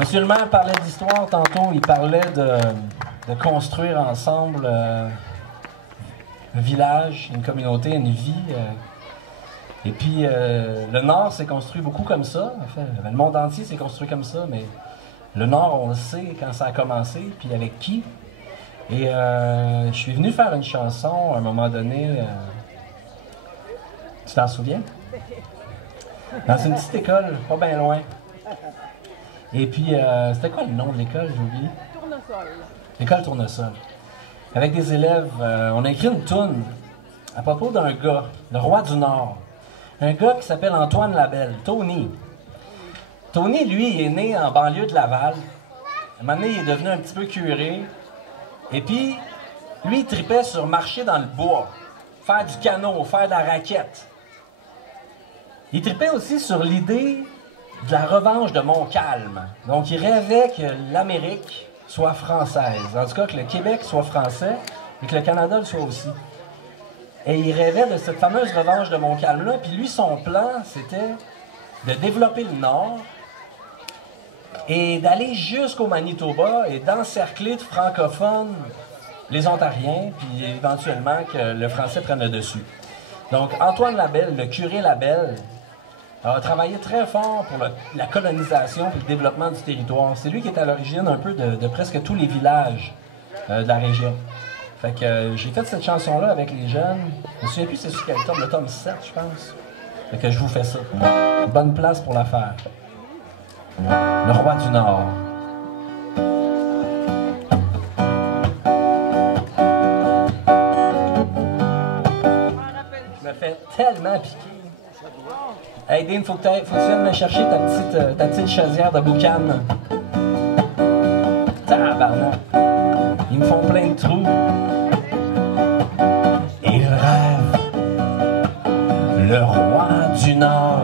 Monsieur le maire parlait d'histoire tantôt, il parlait de construire ensemble un village, une communauté, une vie. Et puis le Nord s'est construit beaucoup comme ça. Enfin, le monde entier s'est construit comme ça, mais le Nord, on le sait quand ça a commencé, puis avec qui. Et je suis venu faire une chanson à un moment donné. Tu t'en souviens? Dans une petite école, pas bien loin. Et puis, c'était quoi le nom de l'école, j'ai oublié? Tournesol. L'école Tournesol. Avec des élèves, on a écrit une toune à propos d'un gars, le roi du Nord. Un gars qui s'appelle Antoine Labelle, Tony. Tony, lui, il est né en banlieue de Laval. À un moment donné, il est devenu un petit peu curé. Et puis, lui, il tripait sur marcher dans le bois, faire du canot, faire de la raquette. Il tripait aussi sur l'idée de la revanche de Montcalm. Donc, il rêvait que l'Amérique soit française. En tout cas, que le Québec soit français et que le Canada le soit aussi. Et il rêvait de cette fameuse revanche de Montcalm-là. Puis lui, son plan, c'était de développer le Nord et d'aller jusqu'au Manitoba et d'encercler de francophones les Ontariens, puis éventuellement que le français prenne le dessus. Donc, Antoine Labelle, le curé Labelle, a travaillé très fort pour la colonisation et le développement du territoire. C'est lui qui est à l'origine un peu de presque tous les villages de la région. Fait que j'ai fait cette chanson-là avec les jeunes. Je me souviens plus c'est sur quel tome, le tome 7, je pense. Fait que je vous fais ça. Bonne place pour la faire. Le roi du Nord. Je me fais tellement piquer. Hey Dean, faut que tu viennes me chercher ta petite chaudière de boucan. Tabarnak. Ils me font plein de trous. Il rêve le roi du Nord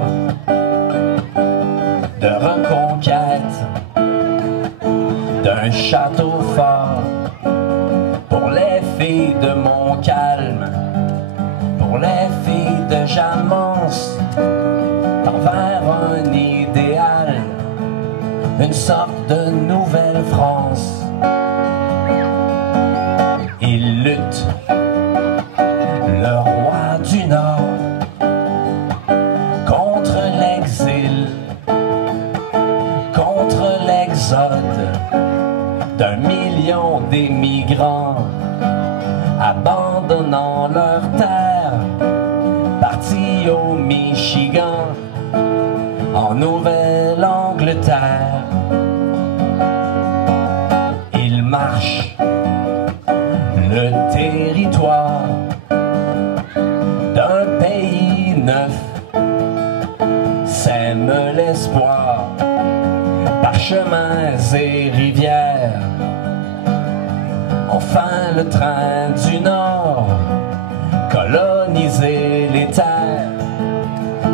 de reconquête d'un château fort pour les filles de Montcalm, pour les filles de Jeanne-Mance, envers un idéal, une sorte de Nouvelle-France. Il lutte, le roi du Nord, contre l'exil, contre l'exode d'un million d'émigrants abandonnant leur terre, partis au Michigan, en Nouvelle-Angleterre. Il marche le territoire d'un pays neuf, sème l'espoir par chemins et rivières. Enfin le train du Nord, coloniser les terres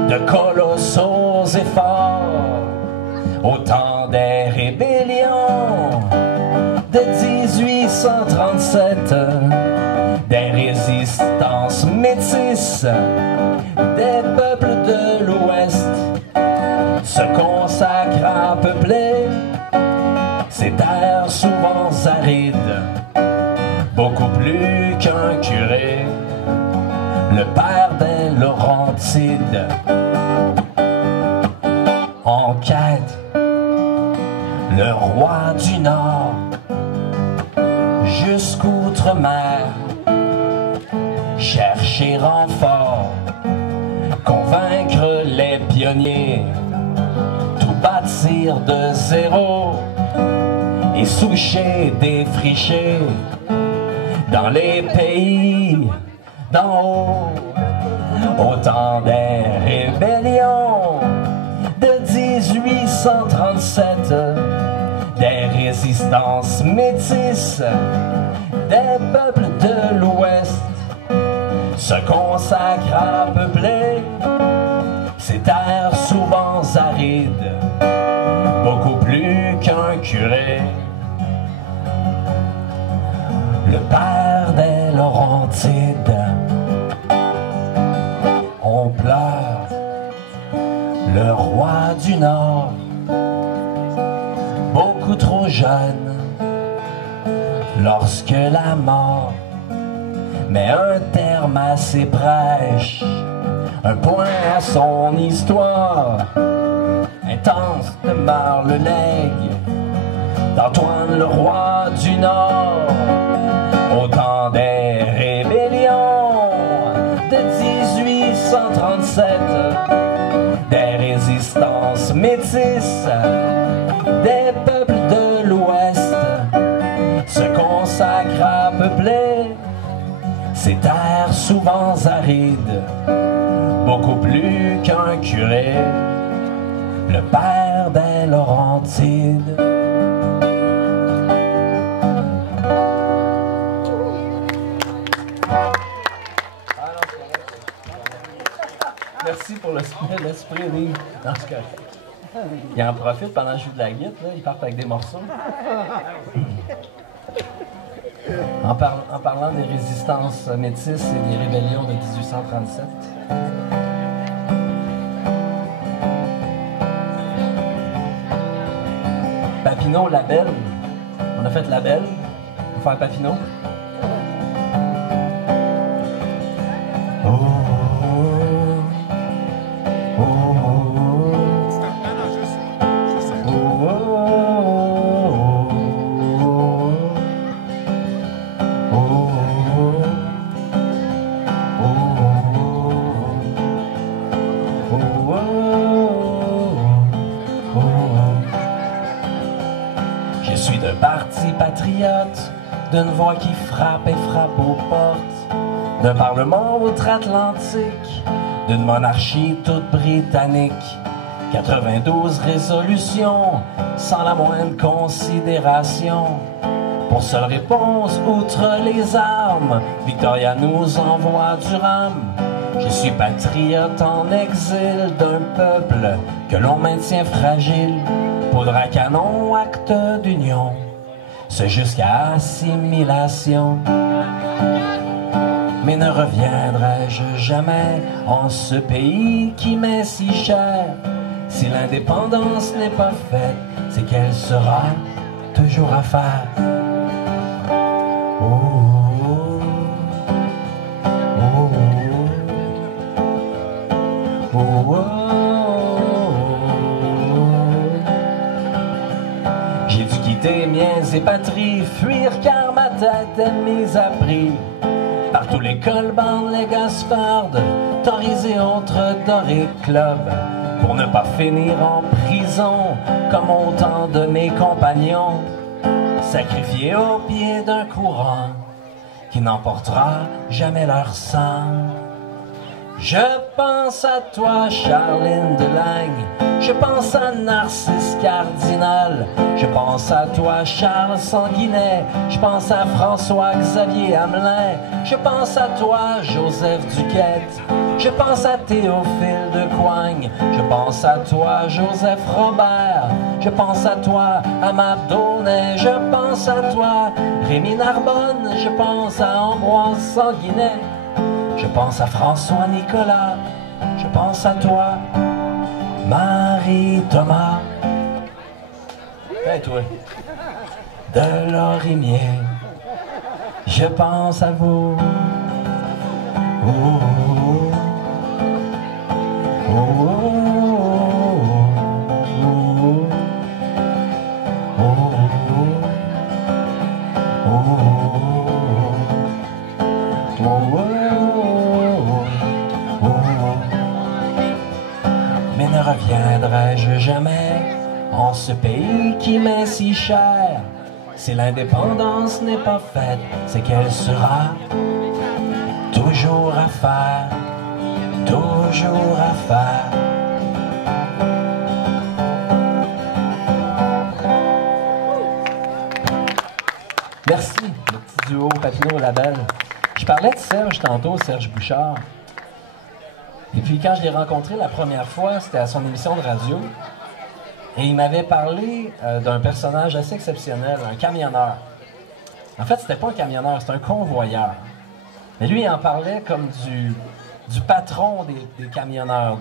de colossaux efforts, au temps des rébellions de 1837, des résistances métisses, des peuples de l'Ouest se consacrent à peupler ces terres souvent arides, beaucoup plus qu'un curé, le père des Laurentides. En quête, le roi du Nord, jusqu'outre-mer, chercher renfort, convaincre les pionniers, tout bâtir de zéro et soucher, défricher dans les pays d'en haut, au temps des rébellions de 1837, des résistances métisses, des peuples de l'Ouest se consacrent à peupler ces terres souvent arides, beaucoup plus qu'un curé, le père des Laurentides. On pleure le roi du Nord jeune, lorsque la mort met un terme à ses brèches, un point à son histoire, intense demeure le legs d'Antoine le roi du Nord, au temps des rébellions de 1837, des résistances métisses, des peuples de l'Ouest se consacrent à peupler ces terres souvent arides, beaucoup plus qu'un curé, le père des Laurentides. Merci pour l'esprit libre dans ce cas. Il en profite pendant que je joue de la guitare, là, ils partent avec des morceaux. En parlant des résistances métisses et des rébellions de 1837. Papineau, La Belle. On a fait La Belle. On va faire Papineau. Je suis d'un parti patriote, d'une voix qui frappe et frappe aux portes, d'un parlement outre-Atlantique, d'une monarchie toute britannique. 92 résolutions, sans la moindre considération. Pour seule réponse, outre les armes, Victoria nous envoie du rhum. Je suis patriote en exil d'un peuple que l'on maintient fragile. Poudre à canon, acte d'union, c'est jusqu'à assimilation. Mais ne reviendrai-je jamais en ce pays qui m'est si cher? Si l'indépendance n'est pas faite, c'est qu'elle sera toujours à faire. J'ai dû quitter miens et patries, fuir car ma tête est mise à prix. Par tous les colbans, les Gasford, Tories et autres Doric Club, pour ne pas finir en prison comme autant de mes compagnons, sacrifiés au pied d'un courant qui n'emportera jamais leur sang. Je pense à toi, Charline Delagne, je pense à Narcisse Cardinal, je pense à toi, Charles Sanguinet, je pense à François-Xavier Hamelin, je pense à toi, Joseph Duquette, je pense à Théophile de Coigne, je pense à toi, Joseph Robert, je pense à toi, Amat Daunet, je pense à toi, Rémi Narbonne, je pense à Ambroise Sanguinet, je pense à François Nicolas, je pense à toi, Marie Thomas. Et toi, de Lorimier, je pense à vous. Mais ne reviendrai-je jamais en ce pays qui m'est si cher? Si l'indépendance n'est pas faite, c'est qu'elle sera toujours à faire, toujours à faire. Merci, le petit duo Papineau-La Belle. Je parlais de Serge tantôt, Serge Bouchard. Et puis quand je l'ai rencontré la première fois, c'était à son émission de radio. Et il m'avait parlé d'un personnage assez exceptionnel, un camionneur. En fait, c'était pas un camionneur, c'était un convoyeur. Mais lui, il en parlait comme du patron des camionneurs,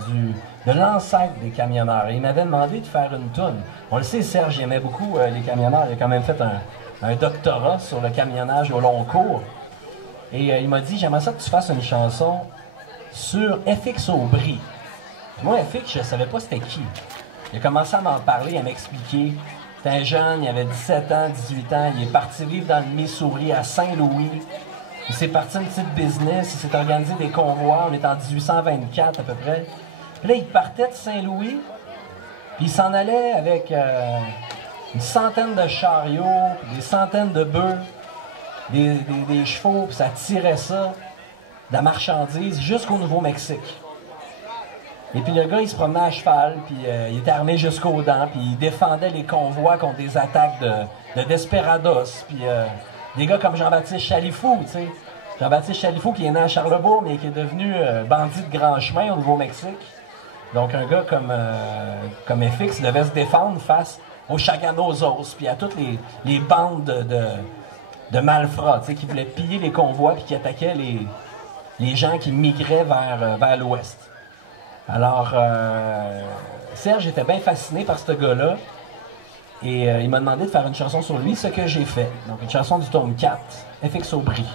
de l'ancêtre des camionneurs. Et il m'avait demandé de faire une toune. On le sait, Serge, il aimait beaucoup les camionneurs. Il a quand même fait un doctorat sur le camionnage au long cours. Et il m'a dit, j'aimerais ça que tu fasses une chanson sur FX Aubry. Moi, FX, je ne savais pas c'était qui. Il a commencé à m'en parler, à m'expliquer. C'était un jeune, il avait 17 ans, 18 ans. Il est parti vivre dans le Missouri, à Saint-Louis. Il s'est parti une petite business, il s'est organisé des convois. On est en 1824 à peu près. Puis là, il partait de Saint-Louis, puis il s'en allait avec une centaine de chariots, des centaines de bœufs, des chevaux, puis ça tirait ça, de la marchandise, jusqu'au Nouveau-Mexique. Et puis le gars, il se promenait à cheval, puis il était armé jusqu'aux dents, puis il défendait les convois contre des attaques de desperados, puis des gars comme Jean-Baptiste Chalifou, tu sais. Jean-Baptiste Chalifou qui est né à Charlebourg, mais qui est devenu bandit de grand chemin au Nouveau-Mexique. Donc un gars comme FX devait se défendre face aux Chaganosos, puis à toutes les bandes de malfrats, tu sais, qui voulaient piller les convois, puis qui attaquaient les gens qui migraient vers l'ouest. Alors, Serge était bien fasciné par ce gars-là, et il m'a demandé de faire une chanson sur lui, ce que j'ai fait. Donc, une chanson du tome 4, FX Aubry.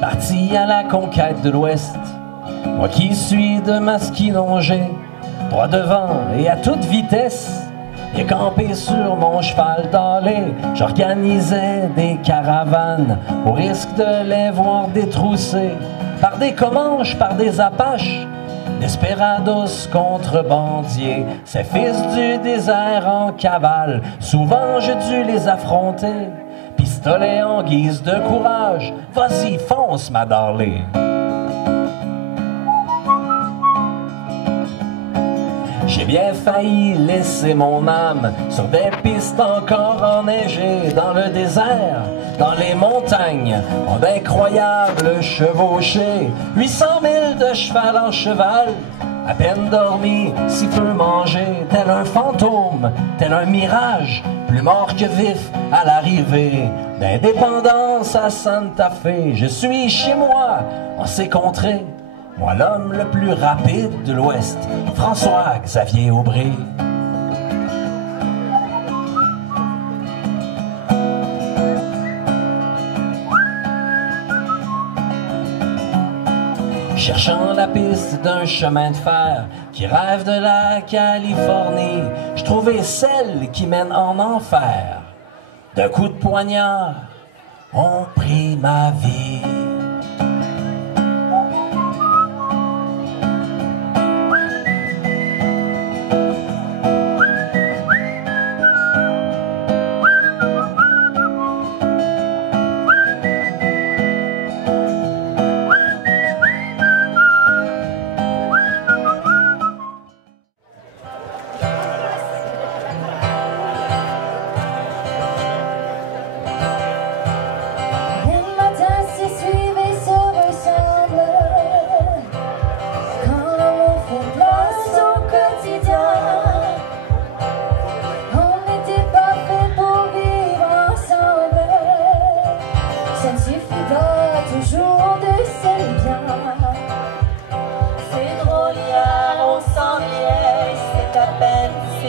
Parti à la conquête de l'Ouest, moi qui suis de Masquinongé, droit devant et à toute vitesse, et campé sur mon cheval dallé, j'organisais des caravanes au risque de les voir détroussés par des Comanches, par des Apaches, desperados contrebandiers, ces fils du désert en cavale. Souvent j'ai dû les affronter, pistolet en guise de courage. Vas-y, fonce, ma darlée. J'ai bien failli laisser mon âme sur des pistes encore enneigées, dans le désert, dans les montagnes, en d'incroyables chevauchées. 800 000 de cheval en cheval, à peine dormi, si peu mangé, tel un fantôme, tel un mirage, plus mort que vif à l'arrivée d'Indépendance à Santa Fe. Je suis chez moi, en ces contrées, moi l'homme le plus rapide de l'Ouest, François-Xavier Aubry. Cherchant la piste d'un chemin de fer qui rêve de la Californie, je trouvais celle qui mène en enfer. D'un coup de poignard, on prit ma vie.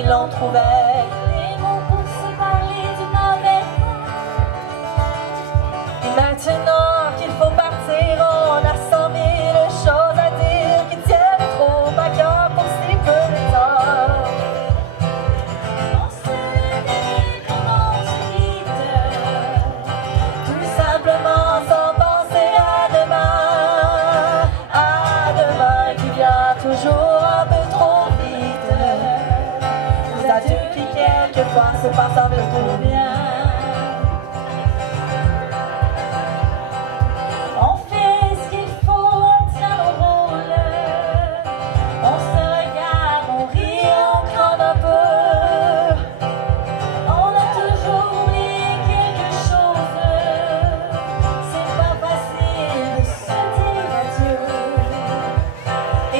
l'on trouvait les mots pour se parler d'une avec. Et maintenant qu'il faut partir, on a 100 000 choses à dire qui tiennent trop à cœur pour si peu de temps. On se dit comment on se quitte, tout simplement sans penser à demain qui vient toujours un peu trop vite. Les adieux qui quelquefois se passent un peu trop bien.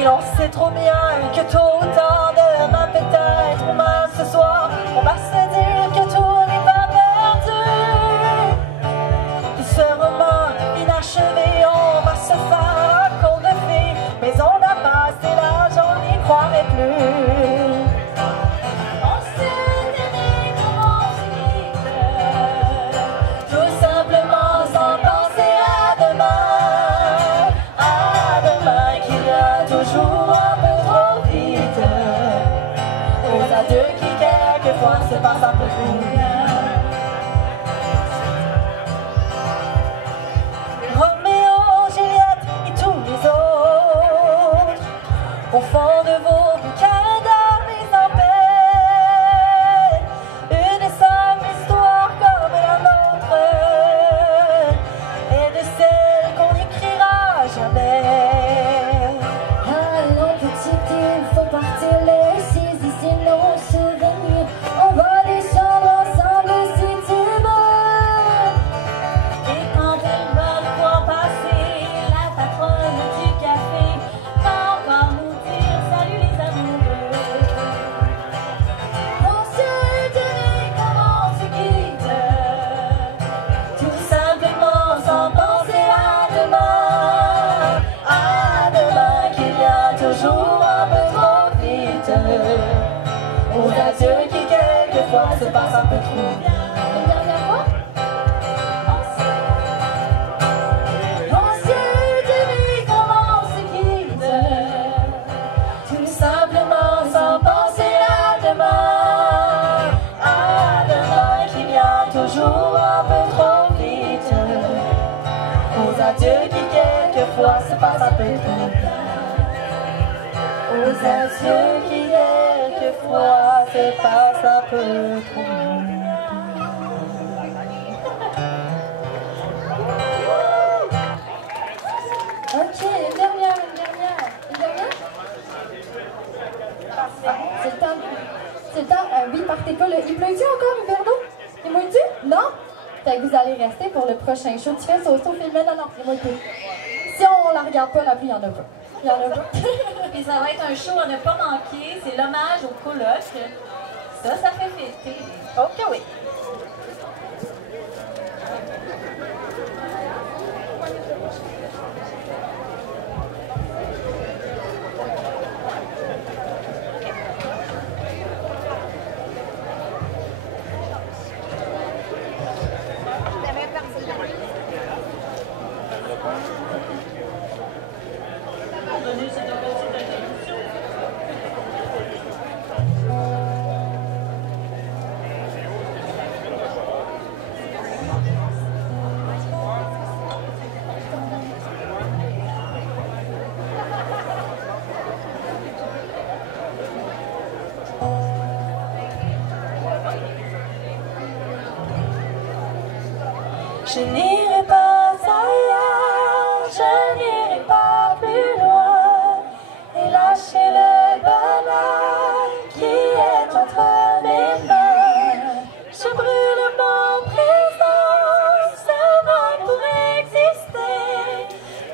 Et on sait trop bien que tôt ou tard, demain peut-être ou même ce soir, on va se dire que tout n'est pas perdu. Tout ce roman inachevé, on va se faire un conte de fées, mais on a passé l'âge, on n'y croirait plus. On s'est aimé comme on se quitte, tout simplement sans penser à demain qu'il y a toujours un peu trop vite. Aux adieux qui quelquefois se passent un peu trop bien. Roméo, Juliette et tous les autres, au fond de vos bouquins d'armes en paix, une seule histoire comme la nôtre, et de celle qu'on n'écrira jamais. Allons petite, il faut partir laisser ici nos souvenirs. On va descendre ensemble si tu veux. Et quand elle va devoir passer, la patronne du café va encore nous dire salut les amoureux. On s'est donné comme on se quitte, Tout simplement sans penser à demain qu'il y a toujours un peu trop vite. Aux adieux qui quelquefois se passent un peu trop bien. une dernière fois. On s'est donné comme on se quitte, tout simplement sans penser à demain qu'il y a toujours un peu trop vite. Aux adieux qui quelquefois se passent un peu trop bien. Aux adieux qui quelquefois se passent un peu trop bien. Ok, une dernière. C'est le temps. Oui, partez pas. Il pleut-tu encore, Huberdo? Il mouille-tu? Non? Fait que vous allez rester pour le prochain show. Tu fais Soso filmé? Non, il mouille plus. Si on la regarde pas, la pluie, il y en a pas. Il y en a pas. Puis ça va être un show à ne pas manquer. C'est l'hommage au coloc. Ça fait fêter. Ok, oui. Je n'irai pas ailleurs, je n'irai pas plus loin, et lâcher le bonheur qui est entre mes mains. Je brûle mon présent, seulement pour exister.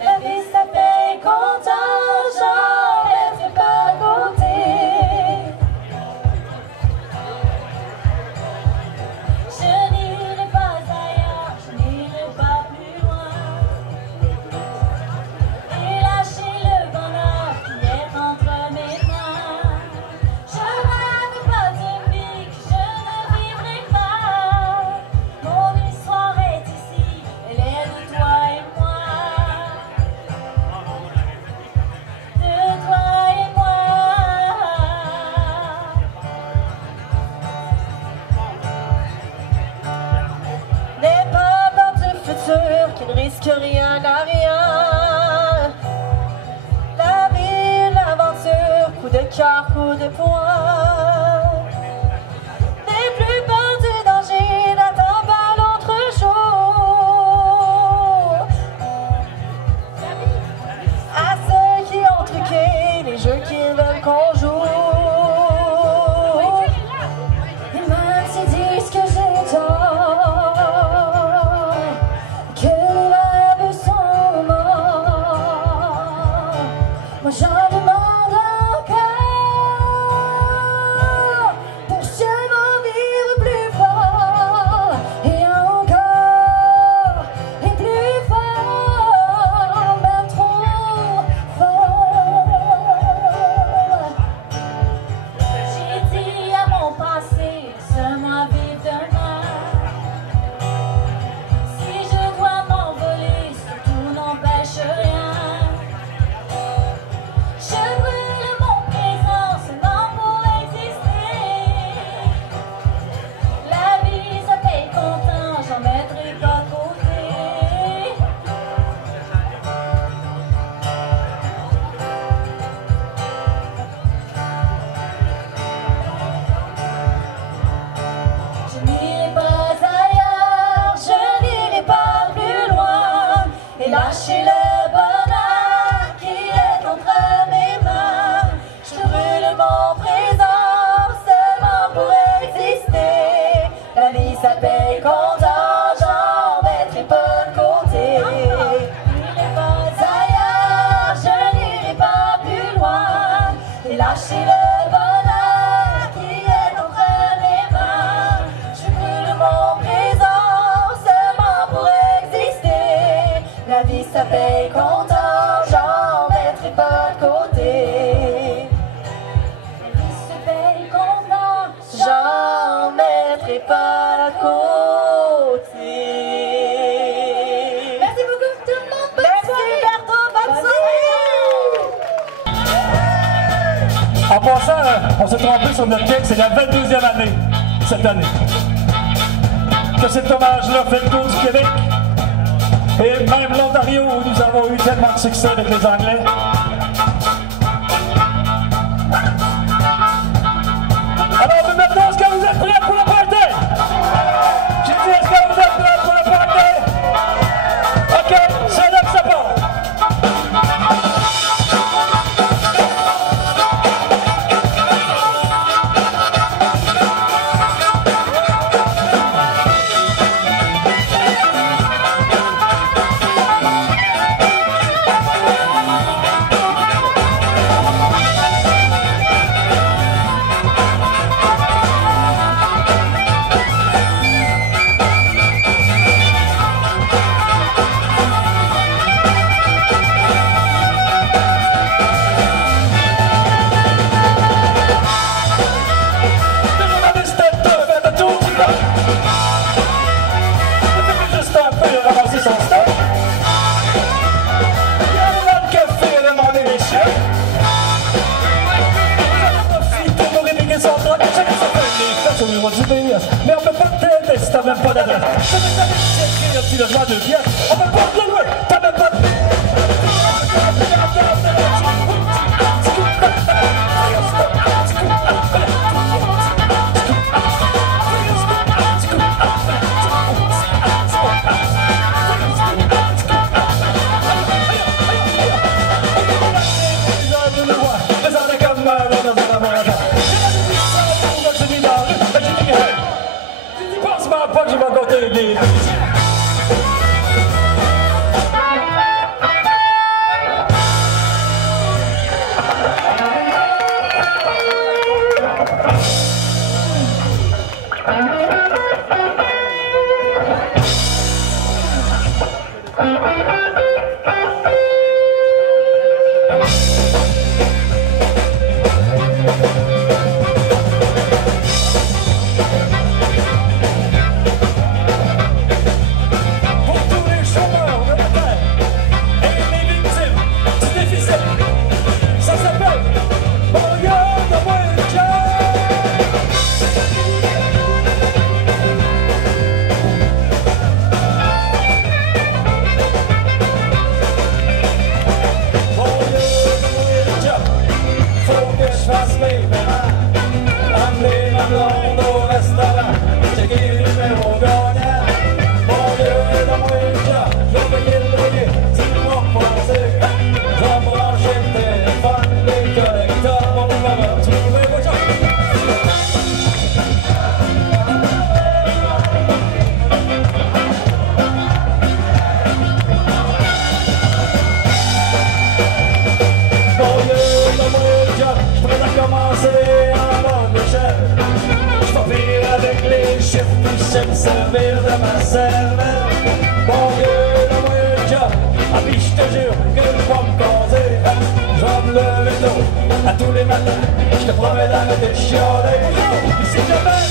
La vie ça paye comptant, j'en ai pas côté. Je n'irai pas ailleurs, je n'irai pas plus loin, et lâcher le bonheur qui est entre mes mains. Je rêve pas d'une vie que je ne vivrai pas. Mon histoire est ici, elle est de toi et moi. De toi et moi. N'aie pas peur du futur qui ne risque rien à rien. La vie, l'aventure, coup de cœur, coup de poing. N'aie plus peur du danger, n'attends pas l'autre jour. À ceux qui ont truqué les jeux qu'ils veulent qu'on joue. Et même s'ils disent que j'ai tort, que les rêves sont morts, moi j'en demande. lâché le bonheur qui est entre mes mains. Je brûle mon présent seulement pour exister. La vie ça paye comptant, j'en mettrai pas de côté. N'irai pas ailleurs, je n'irai pas plus loin. Et lâcher le bonheur qui est entre mes mains. Je brûle mon présent seulement pour exister. La vie ça paye comptant, j'en mettrai pas de côté. La vie se paye comptant, j'en mettrai pas de côté. Merci beaucoup tout le monde. Bonne Merci soirée. Berto, bonne soirée! En passant, on s'est trompé sur notre texte, c'est la 22e année, cette année, que cet hommage-là fait le tour du Québec. Et même l'Ontario, où nous avons eu tellement de succès avec les Anglais. Alors, maintenant, est-ce que vous êtes prêts pour le party? J'ai dit, est-ce que vous êtes prêts pour le party? OK, c'est là que ça part. Mais on peut pas t'aider si t'as même pas d'adresse. Ça veut dire que tu écris un petit logement de pièces. On peut pas te louer, t'as même pas de... Pas que je vais compter des... Je me servir de ma cervelle. Bon Dieu, donne-moi un job. Ah puis je te jure que je vais me causer. Je vais me lever tôt à tous les matins. Je te promets d'arrêter de chialer. Puis si jamais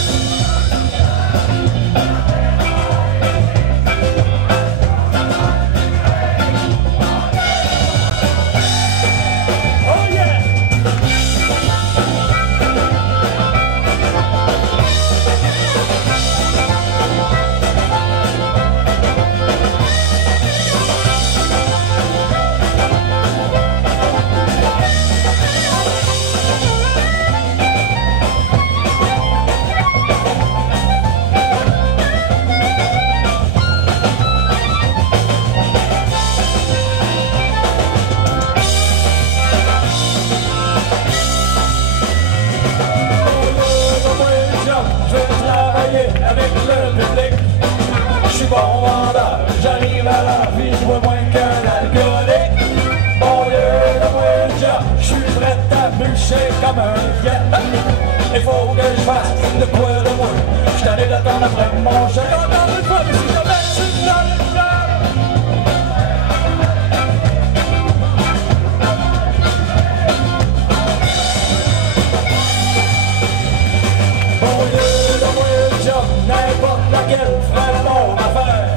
ma vie, je vois moins qu'un alcoolique. Mon Dieu, donne-moi une job, je suis prêt à bûcher comme un guet. Il faut que je fasse de quoi de moi. Je t'allais d'attendre après mon chèque. Encore une fois, mais si jamais tu me donnes une job. Mon Dieu, donne-moi une job, n'importe laquelle ferait mon affaire.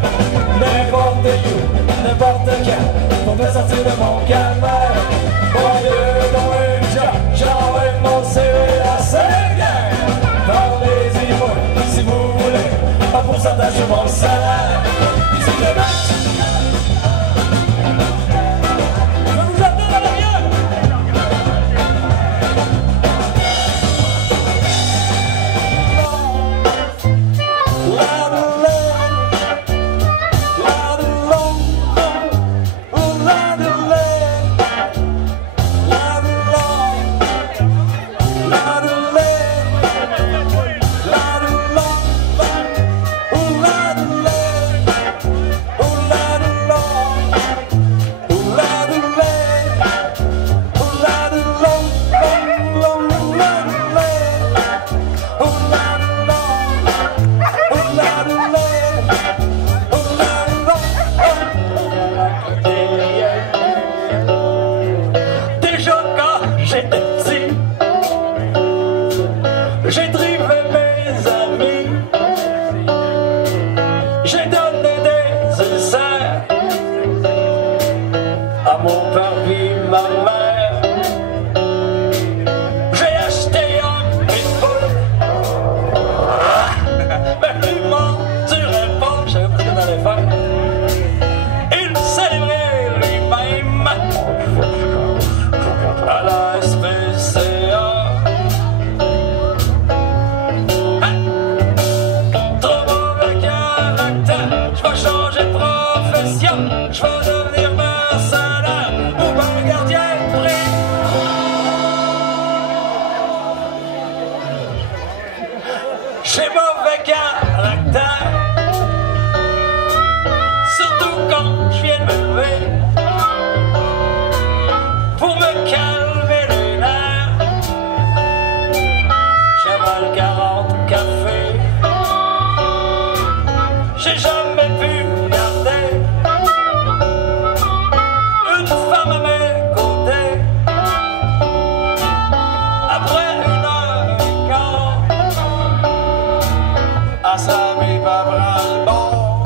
N'importe où, n'importe quand, pour me sortir de mon calvaire. Mon Dieu, donne-moi une job, j'envoie mon CV à Saint-Guerre. Parlez-y-moi, si vous voulez, un pourcentage sur mon salaire. Si je match, je vous attends à l'arrière. J'ai drivé mes amis, j'ai donné des ulcères à mon père et ma mère. J'ai acheté un pitbull, mais il m'endurait pas, je savais pas ce que j'allais faire. Il s'est livré lui-même à la SPCA. Je vais devenir mercenaire ou un gardien de prix. J'ai mauvais caractère, surtout quand je viens de me lever. Pour me calmer les nerfs, j'avale 40 cafés. J'ai jamais pu garder une femme à mes côtés. Après 1h15, à ça mes pas bras le bord.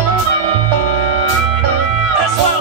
Un soir